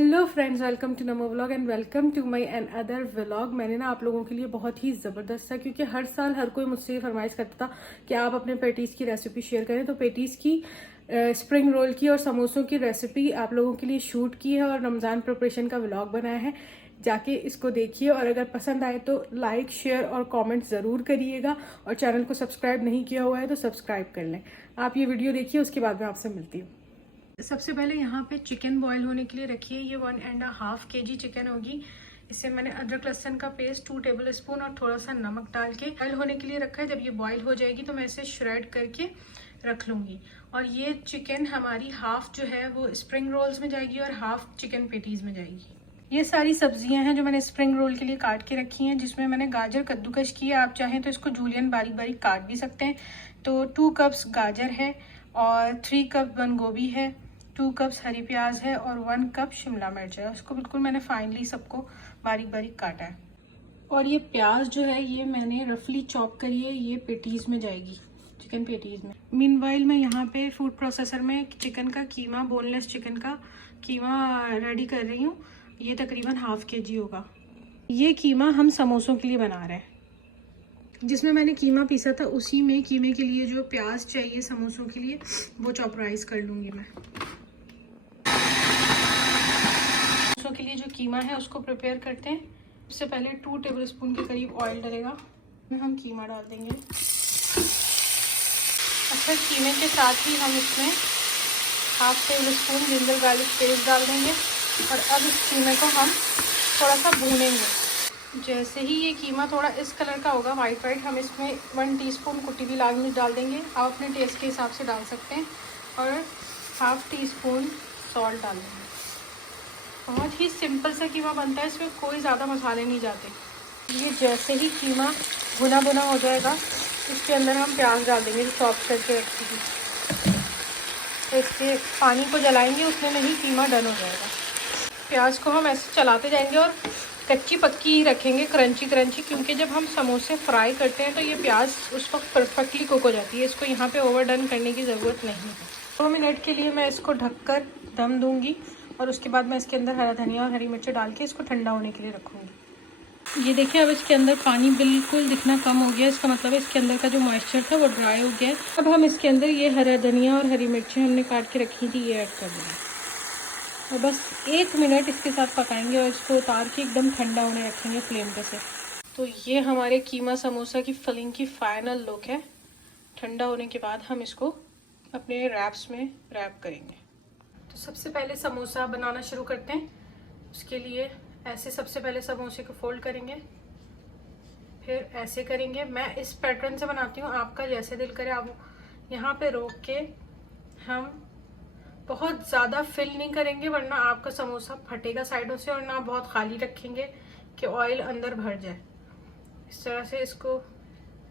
Hello friends, welcome to Namo vlog and welcome to my another vlog. मैंने ना आप लोगों के लिए बहुत ही ज़बरदस्त था, क्योंकि हर साल हर कोई मुझसे ये फरमाइश करता था कि आप अपने पेटीज़ की रेसिपी शेयर करें। तो पेटीज़ की स्प्रिंग रोल की और समोसों की रेसिपी आप लोगों के लिए शूट की है और रमज़ान प्रिपरेशन का व्लॉग बनाया है। जाके इसको देखिए और अगर पसंद आए तो लाइक, शेयर और कमेंट ज़रूर करिएगा। और चैनल को सब्सक्राइब नहीं किया हुआ है तो सब्सक्राइब कर लें। आप ये वीडियो देखिए, उसके बाद मैं आपसे मिलती हूँ। सबसे पहले यहाँ पे चिकन बॉईल होने के लिए रखिए। ये 1.5 kg चिकन होगी। इसे मैंने अदरक लहसुन का पेस्ट 2 टेबल स्पून और थोड़ा सा नमक डाल के बॉईल होने के लिए रखा है। जब ये बॉईल हो जाएगी तो मैं इसे श्रेड करके रख लूँगी। और ये चिकन हमारी हाफ जो है वो स्प्रिंग रोल्स में जाएगी और हाफ चिकन पेटीज़ में जाएगी। ये सारी सब्जियां हैं जो मैंने स्प्रिंग रोल के लिए काट के रखी हैं, जिसमें मैंने गाजर कद्दूकश की है। आप चाहें तो इसको जूलियन बारीक बारीक काट भी सकते हैं। तो 2 कप्स गाजर है और 3 कप बंद गोभी है, 2 कप्स हरी प्याज है और 1 कप शिमला मिर्च है। उसको बिल्कुल मैंने फाइनली सबको बारीक बारीक काटा है। और ये प्याज जो है ये मैंने रफली चॉप करी है, ये पेटीज में जाएगी, चिकन पेटीज में। मीनवाइल मैं यहाँ पे फूड प्रोसेसर में चिकन का कीमा, बोनलेस चिकन का कीमा रेडी कर रही हूँ। ये तकरीबन ½ kg होगा। ये कीमा हम समोसों के लिए बना रहे हैं। जिसमें मैंने कीमा पीसा था उसी में कीमे के लिए जो प्याज चाहिए समोसों के लिए वो चॉपराइज कर लूँगी मैं। के लिए जो कीमा है उसको प्रिपेयर करते हैं। उससे पहले 2 टेबल स्पून के करीब ऑयल डलेगा, हम कीमा डाल देंगे। अच्छा, कीमे के साथ ही हम इसमें ½ table spoon ginger garlic paste डाल देंगे और अब इस कीमे को हम थोड़ा सा भूनेंगे। जैसे ही ये कीमा थोड़ा इस कलर का होगा, वाइट हम इसमें 1 टीस्पून कुटी हुई लाल मिर्च डाल देंगे। आप अपने टेस्ट के हिसाब से डाल सकते हैं और ½ टीस्पून सॉल्ट डाल देंगे। बहुत ही सिंपल सा कीमा बनता है, इसमें कोई ज़्यादा मसाले नहीं जाते। ये जैसे ही कीमा भुना भुना हो जाएगा इसके अंदर हम प्याज डाल देंगे जो चॉप करके रखी थी। इसके पानी को जलाएंगे, उतने में ही कीमा डन हो जाएगा। प्याज को हम ऐसे चलाते जाएंगे और कच्ची पक्की ही रखेंगे, क्रंची क्रंची, क्योंकि जब हम समोसे फ्राई करते हैं तो ये प्याज उस वक्त परफेक्टली कुक हो जाती है। इसको यहाँ पे ओवर डन करने की ज़रूरत नहीं है। 2 मिनट के लिए मैं इसको ढककर दम दूँगी और उसके बाद मैं इसके अंदर हरा धनिया और हरी मिर्च डाल के इसको ठंडा होने के लिए रखूँगी। ये देखिए, अब इसके अंदर पानी बिल्कुल दिखना कम हो गया। इसका मतलब है इसके अंदर का जो मॉइस्चर था वो ड्राई हो गया है। अब हम इसके अंदर ये हरा धनिया और हरी मिर्चें हमने काट के रखी थी ये ऐड कर देंगे और बस 1 मिनट इसके साथ पकाएंगे और इसको उतार के एकदम ठंडा होने रखेंगे फ्लेम पे से। तो ये हमारे कीमा समोसा की फिलिंग की फाइनल लुक है। ठंडा होने के बाद हम इसको अपने रैप्स में रैप करेंगे। तो सबसे पहले समोसा बनाना शुरू करते हैं। उसके लिए ऐसे सबसे पहले समोसे को फोल्ड करेंगे, फिर ऐसे करेंगे। मैं इस पैटर्न से बनाती हूँ, आपका जैसे दिल करे आप यहाँ पे रोक के। हम बहुत ज़्यादा फिल नहीं करेंगे वरना आपका समोसा फटेगा साइडों से, और ना बहुत खाली रखेंगे कि ऑयल अंदर भर जाए। इस तरह से इसको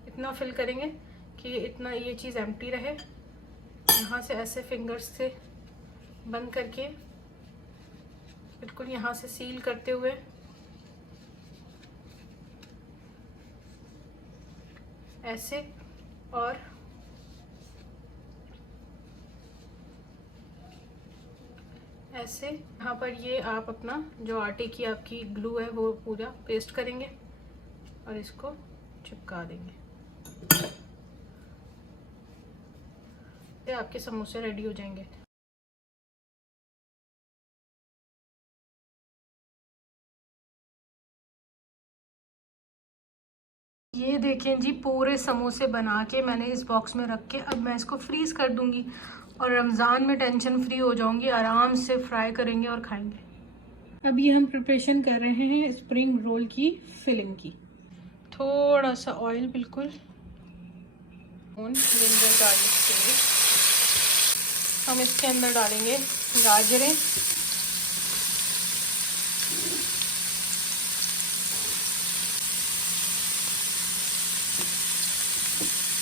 इतना फिल करेंगे कि इतना ये चीज़ एम्प्टी रहे। यहाँ से ऐसे फिंगर्स से बंद करके बिल्कुल यहाँ से सील करते हुए ऐसे, और ऐसे यहाँ पर ये आप अपना जो आटे की आपकी ग्लू है वो पूरा पेस्ट करेंगे और इसको चिपका देंगे। आपके समोसे रेडी हो जाएंगे। ये देखें जी, पूरे समोसे बना के मैंने इस बॉक्स में रख के अब मैं इसको फ्रीज कर दूंगी और रमज़ान में टेंशन फ्री हो जाऊंगी। आराम से फ्राई करेंगे और खाएंगे। अब ये हम प्रिपरेशन कर रहे हैं स्प्रिंग रोल की फिलिंग की। थोड़ा सा ऑयल, बिल्कुल जिंजर गार्लिक पेस्ट। हम इसके अंदर डालेंगे गाजरें,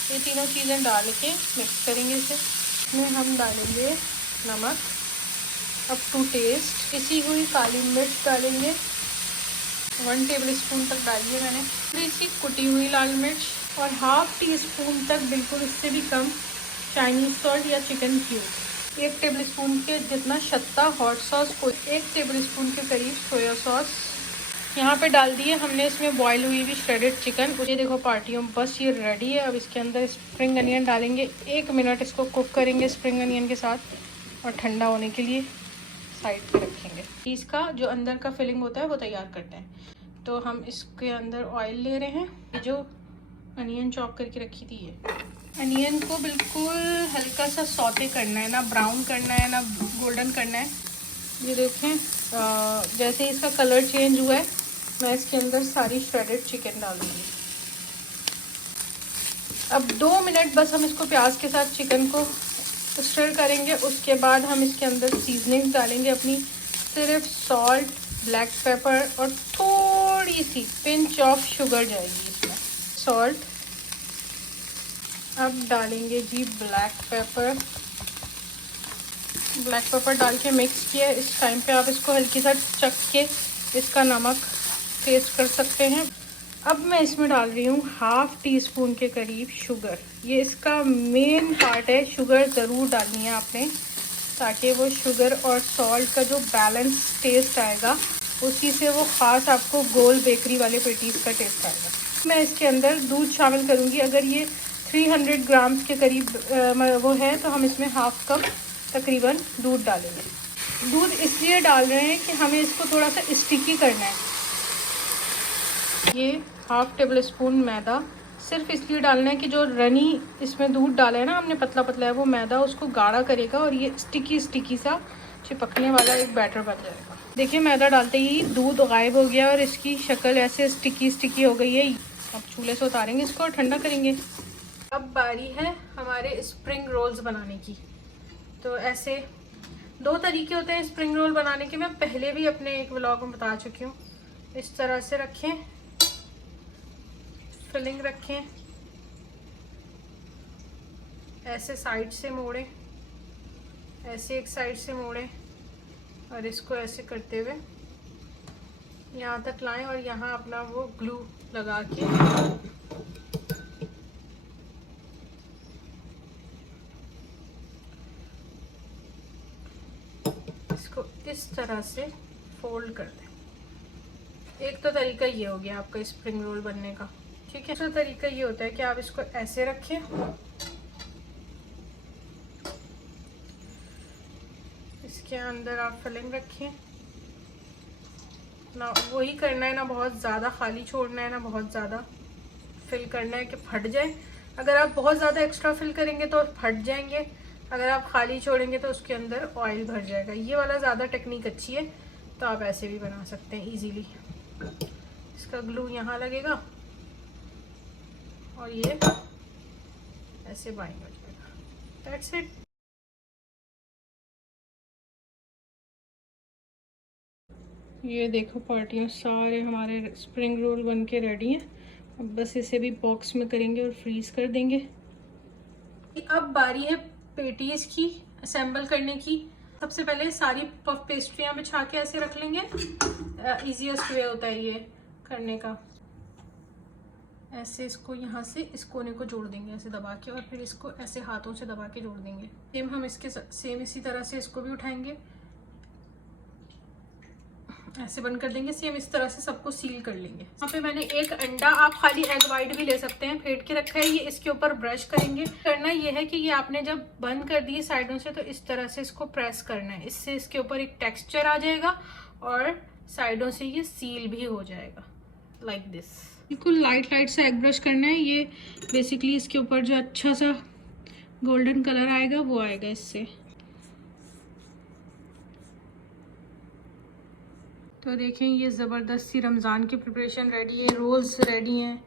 ये तीनों चीज़ें डाल के मिक्स करेंगे इसे। इसमें हम डालेंगे नमक अप टू टेस्ट, पिसी हुई काली मिर्च डालेंगे 1 टेबल स्पून तक डालिए मैंने, थोड़ी सी कुटी हुई लाल मिर्च और ½ टीस्पून तक, बिल्कुल इससे भी कम, चाइनीज़ सॉल्ट या चिकन क्यूब। 1 टेबलस्पून के जितना शत्ता हॉट सॉस, 1 टेबलस्पून के करीब सोया सॉस यहाँ पे डाल दिए हमने। इसमें बॉईल हुई हुई श्रेडेड चिकन। ये देखो पार्टियों, बस ये रेडी है। अब इसके अंदर स्प्रिंग अनियन डालेंगे। 1 मिनट इसको कुक करेंगे स्प्रिंग अनियन के साथ और ठंडा होने के लिए साइड पे रखेंगे। इसका जो अंदर का फिलिंग होता है वो तैयार करते हैं। तो हम इसके अंदर ऑयल ले रहे हैं। ये जो अनियन चॉप करके रखी थी, ये अनियन को बिल्कुल हल्का सा सौते करना है, ना ब्राउन करना है ना गोल्डन करना है। ये देखें जैसे इसका कलर चेंज हुआ है, मैं इसके अंदर सारी श्रेडेड चिकन डालूंगी। अब 2 मिनट बस हम इसको प्याज के साथ चिकन को स्टर करेंगे। उसके बाद हम इसके अंदर सीजनिंग डालेंगे अपनी, सिर्फ सॉल्ट, ब्लैक पेपर और थोड़ी सी पिंच ऑफ शुगर जाएगी इसमें। सॉल्ट, अब डालेंगे जी ब्लैक पेपर। ब्लैक पेपर डाल के मिक्स किया। इस टाइम पे आप इसको हल्की सा चख के इसका नमक टेस्ट कर सकते हैं। अब मैं इसमें डाल रही हूँ 1/2 टीस्पून के करीब शुगर। ये इसका मेन पार्ट है, शुगर ज़रूर डालनी है आपने, ताकि वो शुगर और सॉल्ट का जो बैलेंस टेस्ट आएगा उसी से वो ख़ास आपको गोल बेकरी वाले पेटीज़ का टेस्ट आएगा। मैं इसके अंदर दूध शामिल करूँगी। अगर ये 300 ग्राम्स के करीब वो है तो हम इसमें 1/2 कप तकरीबन दूध डालेंगे। दूध इसलिए डाल रहे हैं कि हमें इसको थोड़ा सा स्टिकी करना है। ये 1/2 टेबलस्पून मैदा सिर्फ इसलिए डालना है कि जो रनी इसमें दूध डाला है ना हमने, पतला पतला है, वो मैदा उसको गाढ़ा करेगा और ये स्टिकी स्टिकी सा चिपकने वाला एक बैटर बन जाएगा। देखिए मैदा डालते ही दूध गायब हो गया और इसकी शक्ल ऐसे स्टिकी स्टिकी हो गई है। अब चूल्हे से उतारेंगे इसको और ठंडा करेंगे। अब बारी है हमारे स्प्रिंग रोल्स बनाने की। तो ऐसे 2 तरीके होते हैं स्प्रिंग रोल बनाने के। मैं पहले भी अपने एक व्लॉग में बता चुकी हूँ। इस तरह से रखें, फिलिंग रखें, ऐसे साइड से मोड़ें, ऐसे एक साइड से मोड़ें और इसको ऐसे करते हुए यहाँ तक लाएं और यहाँ अपना वो ग्लू लगा के इसको इस तरह से फोल्ड कर दें। एक तो तरीका ये हो गया आपका स्प्रिंग रोल बनने का, ठीक है। दूसरा तरीका ये होता है कि आप इसको ऐसे रखें, इसके अंदर आप फिलिंग रखें ना। वही करना है ना, बहुत ज़्यादा खाली छोड़ना है ना बहुत ज़्यादा फिल करना है कि फट जाए। अगर आप बहुत ज़्यादा एक्स्ट्रा फिल करेंगे तो फट जाएंगे, अगर आप खाली छोड़ेंगे तो उसके अंदर ऑयल भर जाएगा। ये वाला ज़्यादा टेक्निक अच्छी है, तो आप ऐसे भी बना सकते हैं इजीली। इसका ग्लू यहाँ लगेगा और ये ऐसे बाइंड हो जाएगा। That's it. ये देखो पार्टियाँ, सारे हमारे स्प्रिंग रोल बन के रेडी हैं। अब बस इसे भी बॉक्स में करेंगे और फ्रीज कर देंगे। अब बारी है पेटीज की असेंबल करने की। सबसे पहले सारी पफ पेस्ट्रियाँ बिछा के ऐसे रख लेंगे। इजीएस्ट वे होता है ये करने का। ऐसे इसको यहाँ से इस कोने को जोड़ देंगे ऐसे दबा के, और फिर इसको ऐसे हाथों से दबा के जोड़ देंगे। सेम हम इसके सेम इसी तरह से इसको भी उठाएंगे, ऐसे बंद कर देंगे। सेम इस तरह से सबको सील कर लेंगे। यहाँ पे मैंने एक अंडा, आप खाली एग वाइट भी ले सकते हैं, फेंट के रखा है। ये इसके ऊपर ब्रश करेंगे। करना ये है कि ये आपने जब बंद कर दी साइडों से तो इस तरह से इसको प्रेस करना है। इससे इसके ऊपर एक टेक्सचर आ जाएगा और साइडों से ये सील भी हो जाएगा लाइक दिस। बिल्कुल लाइट लाइट से एग ब्रश करना है। ये बेसिकली इसके ऊपर जो अच्छा सा गोल्डन कलर आएगा वो आएगा इससे। तो देखें ये ज़बरदस्त सी रमज़ान की प्रिपरेशन रेडी है। रोल्स रेडी हैं,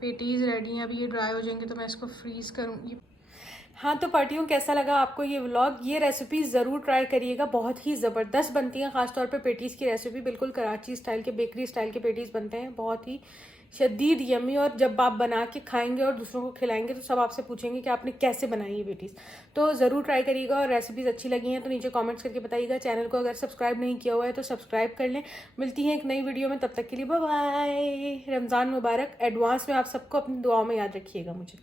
पेटीज़ रेडी हैं। अभी ये ड्राई हो जाएंगे तो मैं इसको फ्रीज़ करूँगी। हाँ तो पार्टियों, कैसा लगा आपको ये व्लॉग? ये रेसिपी ज़रूर ट्राई करिएगा, बहुत ही ज़बरदस्त बनती हैं। ख़ासतौर पे पेटीज़ की रेसिपी बिल्कुल कराची स्टाइल के, बेकरी स्टाइल के पेटीज़ बनते हैं, बहुत ही शदीद यम्मी। और जब आप बना के खाएंगे और दूसरों को खिलाएंगे तो सब आपसे पूछेंगे कि आपने कैसे बनाई ये पेटीज़। तो ज़रूर ट्राई करिएगा। और रेसिपीज़ अच्छी लगी हैं तो नीचे कमेंट्स करके बताइएगा। चैनल को अगर सब्सक्राइब नहीं किया हुआ है तो सब्सक्राइब कर लें। मिलती हैं एक नई वीडियो में, तब तक के लिए बाय बाय। रमज़ान मुबारक। एडवांस में आप सबको अपनी दुआओं में याद रखिएगा मुझे।